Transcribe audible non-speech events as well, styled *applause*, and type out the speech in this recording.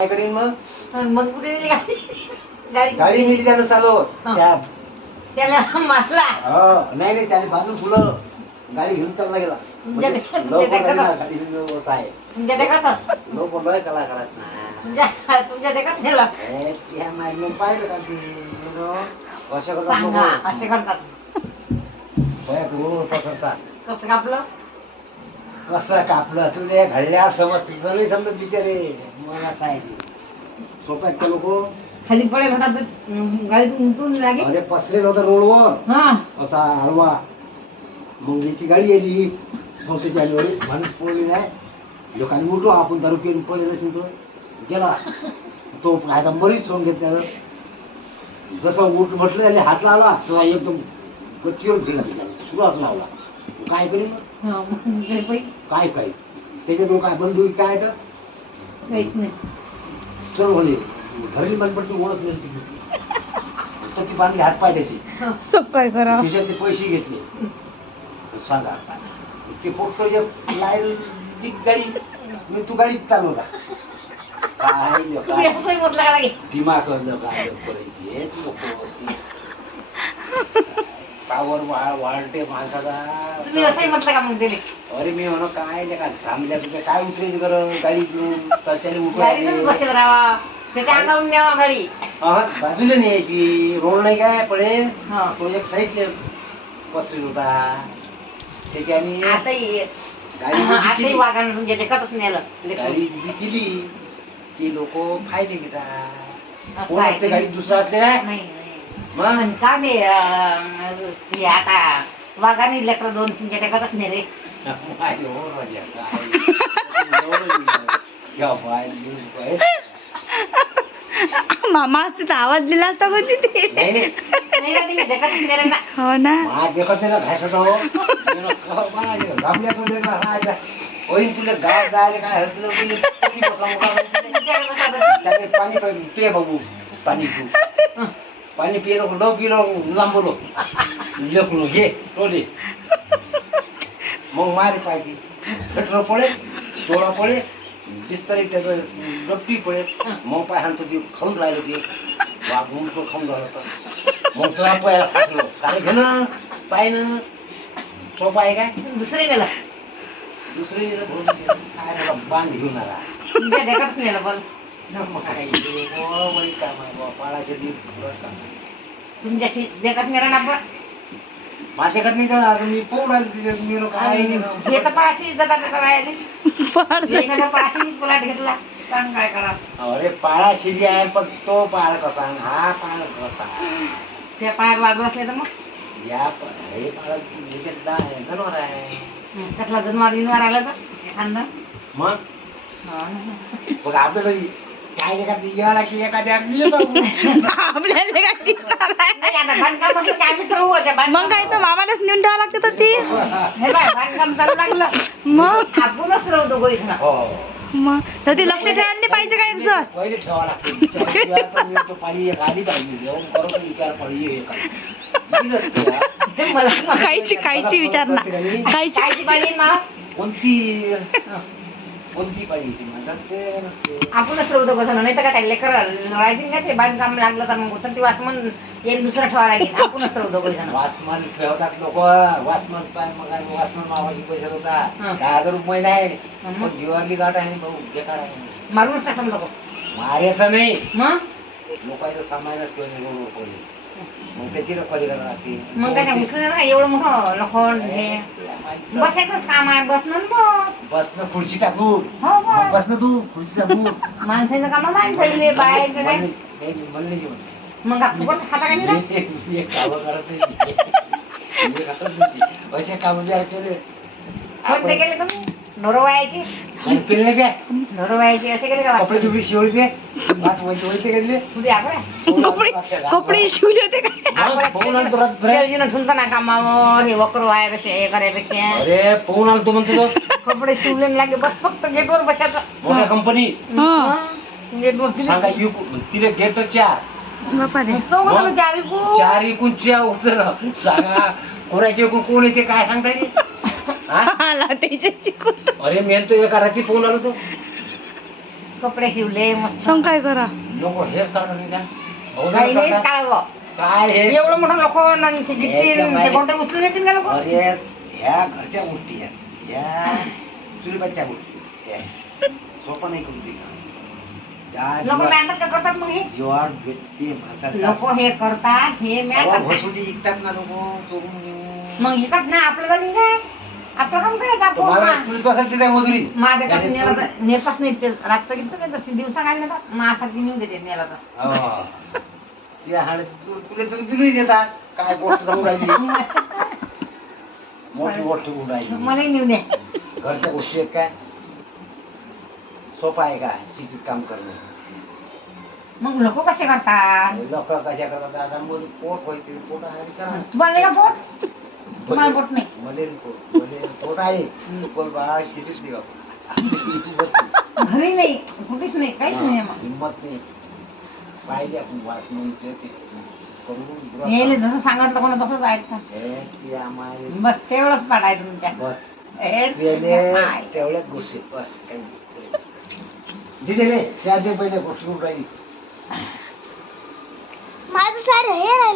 काय करीन मग मग कुठे नेली गाडी? गाडी गाडी नेली त्यानं चालव. हा. त्या त्याला मारला. हो नाही नाही त्याने बाजून फुलं गाडी घेऊन चालला गेला. तुमच्या म्हणजे देखत- तुमच्या ना देखत- गाडी घेऊन व्यवस्था आहे. तुमच्या देखतच लोक लय कलाकारात ना तुमच्या तुमच्या देखत नेला ए, या मॅग्नेट पाहिलं का ते? you know? अशा करतात सांगा लोकं. असे करतात बयात रोड पसरतात कसं कापलं? कसं कापलं? तुला घडल्यावर समजत. नाही समजत बिचारे. मग असं आहे ते. सोपं आहेत का लोक खाली पडेल होता तर गाडीतून उतरून लागे अरे पसरेल होता रोडवर. हा. असा हळवा मग याची गाडी आली. आली. वळी माणूस पळली नाही. लोकांनी उठलो. आपण दारू पिऊन पळले नसेल तो. गेला. तो कायदा बरीच सोडून घेतल्यानं जसं उठ म्हटलं त्याने हात लावला. तो एकदम गच्चीवर भिडला. त्याच्याला सुरुवात लावला. काय करीन? काय काय? त्याच्यात काय बंदूक काय तर काहीच नाही. चल म्हणे धरली मन पडते ओळख नाही तिकडे. तर ती बांधली हात पाय त्याची हा. सोपं करा त्याच्यात ते पैसे घेतले. सांगा ते फक्त जे लाईल जी गाडी मी तू गाडी चालवता. काय लोका- दिमाग काय करायचे पावर वाढते माणसाचा. तुम्ही असंही म्हटलं का मग दिले? अरे मी म्हणू काय का थांबल्या तुझ्या काय उतरायची गरज गाडी घेऊन त्याने गाडीतच उठवायची बसेल राहा त्याच्या अंगावरून न्यावा गाडी. बाजूला नाही की रोड नाही काय पडेल? हा. तो एक साईडले पसरेल होता. त्याच्याने आताही गाडी हा, उभी आताही केली. तुमच्या देखतच नेलं. लेकरं. गाडी उभी केली. की लोक फायदे घेतात. असं कोण आहे असते? गाडी दुसरा असते काय? नाही. मग? पण का ते अं, हे आता वाघाने लेकरं दोन तुमच्या देखतच नाही रे. हो काय? एवढं बाय, बाय. मामा असते तर आवाज दिला असता का तिथे? नाही. नाही नाही ना? हो ना. मा देखत नाही ना घासत हो. तो ना होईन तुला गाव जायला काय हरकत नाही, तुला किती बसला मोठा माणूस. तुमच्या बसा- त्याने पाणी पाहिजे पे बाबू पाणी पिऊ. पाणी पिलो लो पिलो लांबलो लेकरू घे टोले मग मारे पाहिजे पेट्रोल पळे डोळा पळे बिस्तरी त्याचं डबटी पळे मग पाय हाणतो ते खाऊन राहिलो ते वाघ उलटो खाऊन राहिलो होता मग तुला पायाला फाटलो काय घे ना पाय ना सोपा आहे काय दुसरे नेलं दुसरी काय रे बा, बांध घेऊन आला तुमच्या देखतच नेलं पण काय ते, आहे देखत राहिलो तिथे मी लोक हे तर पाशी जातात करायला. फार एखादा पाशीच पलाट घेतला. सांग काय करा अरे पाळा शिरी आहे पण तो पाळ कसा आणि हा पाळ कसा? त्या पायात वाजू असले तर मग? या प- हे पाळ याच्यात जनावर आहे. हं, त्यातला जन्मार बिनवार आला तर? एखादं मग? हो ना. मग आपल्याला काय की एखाद्या. आपल्याला काय दिसणार नाही, मग काय तर मामालाच नेऊन ठेवा लागते तर ती? हे मग? आपणच राहू दोघं हो. मग? तर ती लक्ष ठेवायला नाही पाहिजे का एक जण पहिले ठेवा लागते. विचार विचार तर तो पाळी एक आली पाहिजे. येऊन करू तर विचार पाळी एक आली. नसते. मला काहीची काहीची विचार ना. काहीची कायची पाणी मा कोणती? कोणती पाळी येते माझा ते नसते आपणच दोघं जण नाही तर का त्याला लेकर राहतील का? ते बांधकाम लागलं तर मग तर ती वासमन येईल दुसरं ठेवा लागेल. आपणच दोघं जण वासमान ठेवतात लोक. वासमान पाय मग आणि वासमान मावाची पैसे होता हं. दहा हजार रुपये नाही हं. पण गाठ आहे भाऊ बेकार आहे. मारूनच टाकून दोघं मारायचं नाही. मग? लोकांचं सामान असतो रोड पडली मग त्याची रखवाली करावी लागते मग काय त्या उचलून ना एवढं मोठं लोखंड हे बसायचंच काम आहे बसणं आणि बस बसनं खुर्ची टाकू हो मग बस बस ना तू खुर्ची टाकू माणसाचं काम माणसाईले बायाचं काय नाही, नाही, मला नाही जेवण. मग आपण कोण खाता का नाही रे? मी- मी एक कामं करत नाही मी करत नाही. असे काम जर केले कोणते केले तुम्ही नोरवायचे. आणि पेरले काय नोरवायचे असे केले का कपडे गेले आपण कपडे कपडे शिवले होते काय पाहून आलो तुला बरं. शेवजीनं ठुलतं ना कामावर हे वक्र व्हायपेक्षा हे करायपेक्षा. अरे पाहून आलो तू म्हणतो तो. कपडे शिवले लागे बस फक्त गेटवर बसायचं. मोठ्या कंपनी हा. गेटवर सांगा विकू तिला गेट चार. बापा रे. चौघ जण चार विकू चार एकूण चार उतर. सांगा कोणाचे एकूण कोण येते काय सांगता येईल? *laughs* आला अरे मेन तो एका रात्री पाहून आलो तो कपडे शिवले मस्त सांग काय करा लोक हेच करतात नाही का? भाऊ काही जरा नाही करतात. काढावं. काय हे एवढं मोठं लोक ते. कोणते उचलून येतील का लोक अरे ह्या घरच्या गोष्टी आहेत ह्या चुलीबाच्या गोष्टी आहेत. सोपं नाही करू ते काम. ज्या लोक मेहनत का करतात मग हे जीवावर लोक हे करतात हे मेहनत भसुटी विकतात ना लोक चोरून घेऊन. मग इकत नाही आपलं झाली काय आपलं काम करायचं तुम्हाला आपण चुलीत असेल तिथे मजुरी. माझ्या कसं त्याच्यात नेलं चूल- तर नेतच नाही ते रातचं गिरचं नाही तसं दिवसा काय नेतात माझ्यासारखी नेऊन देते नेला तर. हो. ते हाड तु- तुला तर दिली देतात काय गोष्ट सांगू राहिली मोठी गोष्ट सांगू राहिली मला नेऊन दे. घरच्या गोष्टी आहेत काय? सोपं आहे का शेतीत काम करणं? मग लोक कसे करतात? लोक कशा करतात? आता पोट व्हायचे पोट आहे करा. तुम्हाला नाही का पोट? तुम्हाला पोट नाही. मले पोट मले पोट आहे. पण बा शेतीत नाही बाबा. घरी नाही कुठेच नाही काहीच नाही मग. हिंमत नाही. पाहिजे आपण जसं सांगितलं कोणा तसंच आहेत ना हे ते आम्हाला बस तेवढंच पाठायचं तुमच्या. बस. हे. तेवढ्याच गोष्टी बस काही दिदे रे त्या दे पहिले गोष्टी राहिली. माझं सारं हे राहिलं.